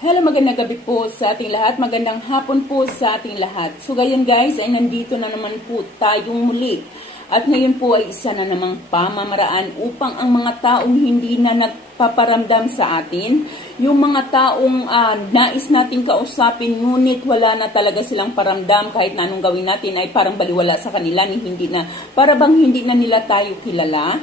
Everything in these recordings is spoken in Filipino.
Hello, magandang gabi po sa ating lahat. Magandang hapon po sa ating lahat. So gayon guys, ay nandito na naman po tayong muli. At ngayon po ay isa na namang pamamaraan upang ang mga taong hindi na nagpaparamdam sa atin, yung mga taong uh, nais nating kausapin ngunit wala na talaga silang paramdam kahit na anong gawin natin ay parang baliwala sa kanila ni hindi na, para bang hindi na nila tayo kilala.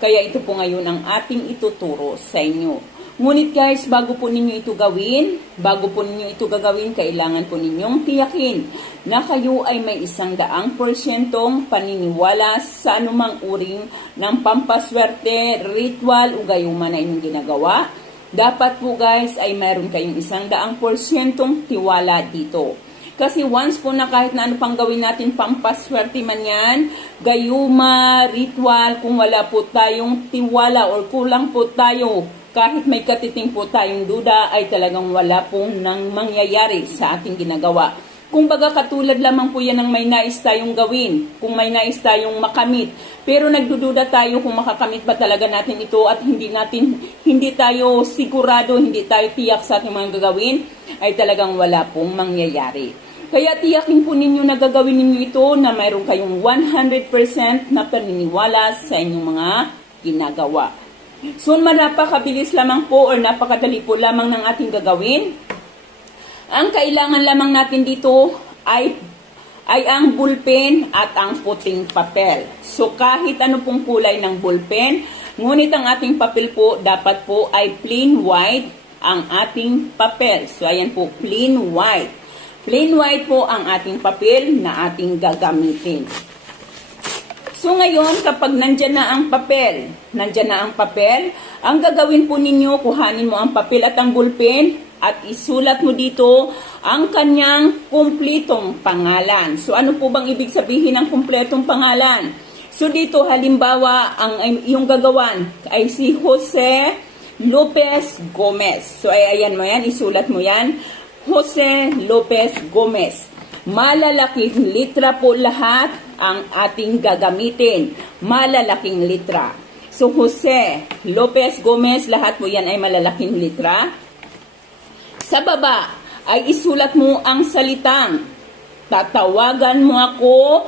Kaya ito po ngayon ang ating ituturo sa inyo. Ngunit guys, bago po ninyo ito gawin, bago po ninyo ito gagawin, kailangan po ninyong tiyakin na kayo ay may isang daang porsyentong paniniwala sa anumang uring ng pampaswerte, ritual o gayuman na inyong ginagawa. Dapat po guys ay meron kayong isang daang porsyentong tiwala dito. Kasi once po na kahit na ano pang gawin natin, pampaswerte man yan, gayuma, ritual, kung wala po tayong tiwala or kulang po tayo kahit may katiting po tayong duda ay talagang wala pong nang mangyayari sa ating ginagawa. Kung baga katulad lamang po yan ang may nais tayong gawin, kung may nais tayong makamit. Pero nagdududa tayo kung makakamit ba talaga natin ito at hindi natin, hindi tayo sigurado, hindi tayo tiyak sa ating mga gagawin, ay talagang wala pong mangyayari. Kaya tiyakin po ninyo na gagawin ninyo ito na mayroon kayong 100% na paniniwala sa inyong mga ginagawa. Soon man napakabilis lamang po or napakadali po lamang ng ating gagawin. Ang kailangan lamang natin dito ay ay ang bulpen at ang puting papel. So kahit ano pong kulay ng bulpen, ngunit ang ating papel po dapat po ay plain white ang ating papel. So ayan po, plain white. Plain white po ang ating papel na ating gagamitin. So ngayon, kapag nandyan na ang papel, nandyan na ang papel, ang gagawin po ninyo, kuhanin mo ang papel at ang bulpen at isulat mo dito ang kanyang kumpletong pangalan. So ano po bang ibig sabihin ng kumpletong pangalan? So dito halimbawa, ang iyong gagawan ay si Jose Lopez Gomez. So ay, ayan mo yan, isulat mo yan. Jose Lopez Gomez. Malalaking litra po lahat ang ating gagamitin. Malalaking litra. So Jose, Lopez, Gomez, lahat po yan ay malalaking litra. Sa baba ay isulat mo ang salitang Tatawagan mo ako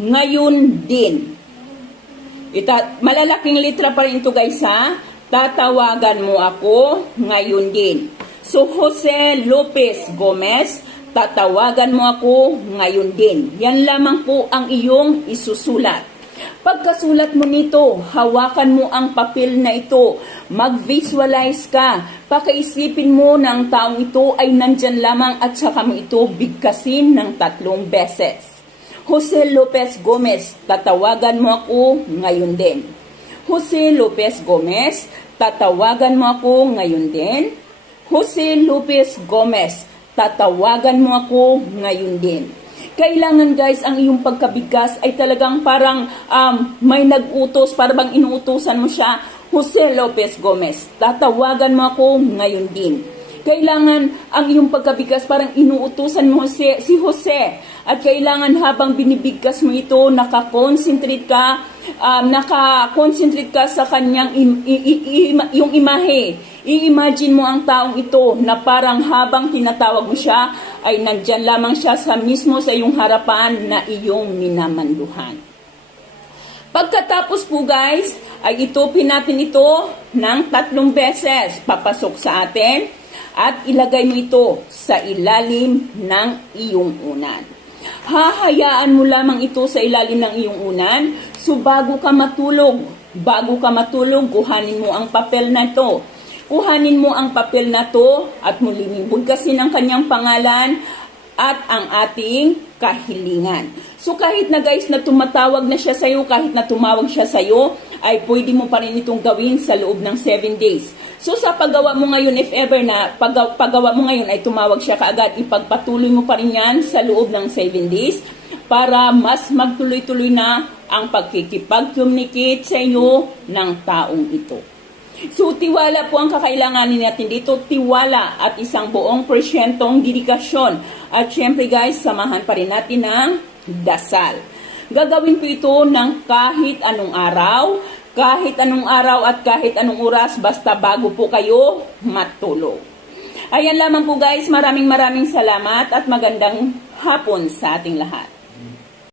ngayon din. Ita malalaking litra pa rin ito guys ha. Tatawagan mo ako ngayon din. So Jose Lopez Gomez, Tatawagan mo ako ngayon din. Yan lamang po ang iyong isusulat. Pagkasulat mo nito, hawakan mo ang papel na ito. Mag-visualize ka. Pakaisipin mo ng taong ito ay nandyan lamang at saka mo ito bigkasin ng tatlong beses. Jose Lopez Gomez, tatawagan mo ako ngayon din. Jose Lopez Gomez, tatawagan mo ako ngayon din. Jose Lopez Gomez, tatawagan mo ako ngayon din. Kailangan guys, ang iyong pagkabigas ay talagang parang um, may nag-utos, bang inuutosan mo siya, Jose Lopez Gomez, tatawagan mo ako ngayon din. Kailangan ang iyong pagkabigas parang inuutusan mo si, si Jose. At kailangan habang binibigkas mo ito, nakakonsentrate ka, um, nakakonsentrate ka sa kanyang im, i, i, i, yung imahe. I-imagine mo ang taong ito na parang habang tinatawag mo siya, ay nandyan lamang siya sa mismo sa iyong harapan na iyong minamanduhan. Pagkatapos po guys, ay itupin natin ito ng tatlong beses. Papasok sa atin at ilagay mo ito sa ilalim ng iyong unan. Hahayaan mo lamang ito sa ilalim ng iyong unan. So bago ka matulog, bago ka matulog, kuhanin mo ang papel na ito. Kuhanin mo ang papel na to at muli nimbog ang kanyang pangalan at ang ating kahilingan. So kahit na guys na tumatawag na siya sa'yo, kahit na tumawag siya sa'yo, ay pwede mo pa rin itong gawin sa loob ng 7 days. So sa paggawa mo ngayon, if ever na pag, paggawa mo ngayon ay tumawag siya kaagad, ipagpatuloy mo pa rin yan sa loob ng 7 days para mas magtuloy-tuloy na ang pagkikipag-communicate sa inyo ng taong ito. So tiwala po ang kakailanganin natin dito, tiwala at isang buong persyentong dedikasyon. At syempre guys, samahan pa rin natin ng dasal. Gagawin po ito ng kahit anong araw, kahit anong araw at kahit anong oras, basta bago po kayo matulog. Ayan lamang po guys, maraming maraming salamat at magandang hapon sa ating lahat.